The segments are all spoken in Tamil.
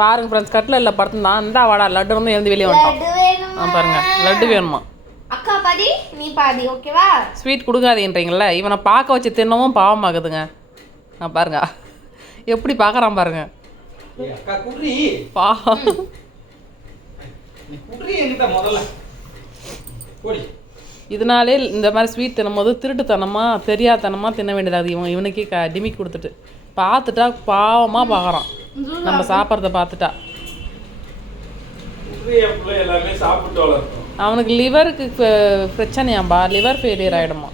பாருங்க ஃப்ரெண்ட்ஸ், கட்டில் இல்லை படுத்துதான். இந்த வாடா லட்டு வந்து எழுந்து வெளியே வந்துட்டோம். பாருங்க லட்டு வேணுமா? அக்கா பாதி நீ பாதி, ஓகேவா? ஸ்வீட் கொடுக்காதீன்றீங்களா? இவனை பார்க்க வச்சு தின்னவும் பாவமாகுதுங்க. நான் பாருங்க எப்படி பார்க்குறான் பாருங்க. பாவம். இதனாலே இந்த மாதிரி ஸ்வீட் தின்னும்போது திருட்டுத்தனமாக தெரியாதனமாக தின்ன வேண்டியது. இவனுக்கே டிமிக் கொடுத்துட்டு பார்த்துட்டா பாவமாக பார்க்குறான். நம்ம சாப்பிட்றத பார்த்துட்டா அவனுக்கு லிவருக்கு பிரச்சனையாம்பா, லிவர் ஃபெயிலியர் ஆகிடுமா.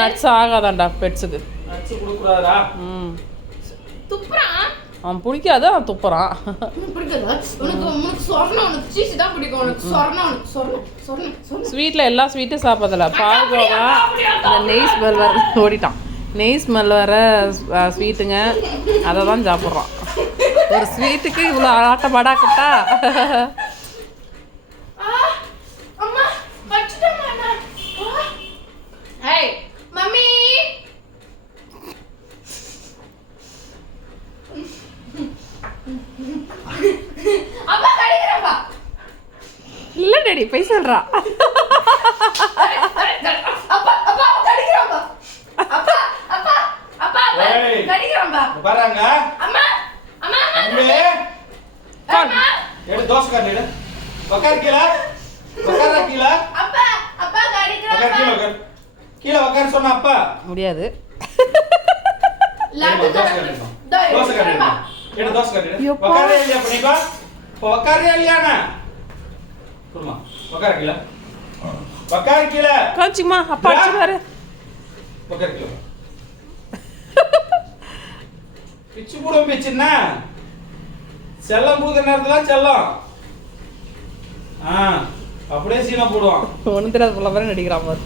நட்ஸ் ஆகாதான்டா பெட்ஸுக்கு. அவன் பிடிக்காத அவன் துப்புறான். ஸ்வீட்டில் எல்லா ஸ்வீட்டும் சாப்பிட்றதில்ல. பால்கோவா, இந்த நெய் ஸ்மெல் வர ஓடிட்டான். நெய் ஸ்மெல் வர ஸ்வீட்டுங்க அதை தான் சாப்பிட்றான். ஒரு ஸ்வீட்டுக்கு இவ்வளோ ஆட்டப்பாடாக்கிட்டா. இல்ல டேடி போய் சொல்றா. முடியாது. கொஞ்சமா அப்பா அடிச்சுப்பாரு. பிச்சு போடுவோம். பிச்சுன்னா செல்லம் கொடுக்குற நேரத்துல செல்லம் அப்படியே சீனா போடுவான். ஒன்றும் தெரியாது போல மாதிரி நடிக்கிறான் பாரு.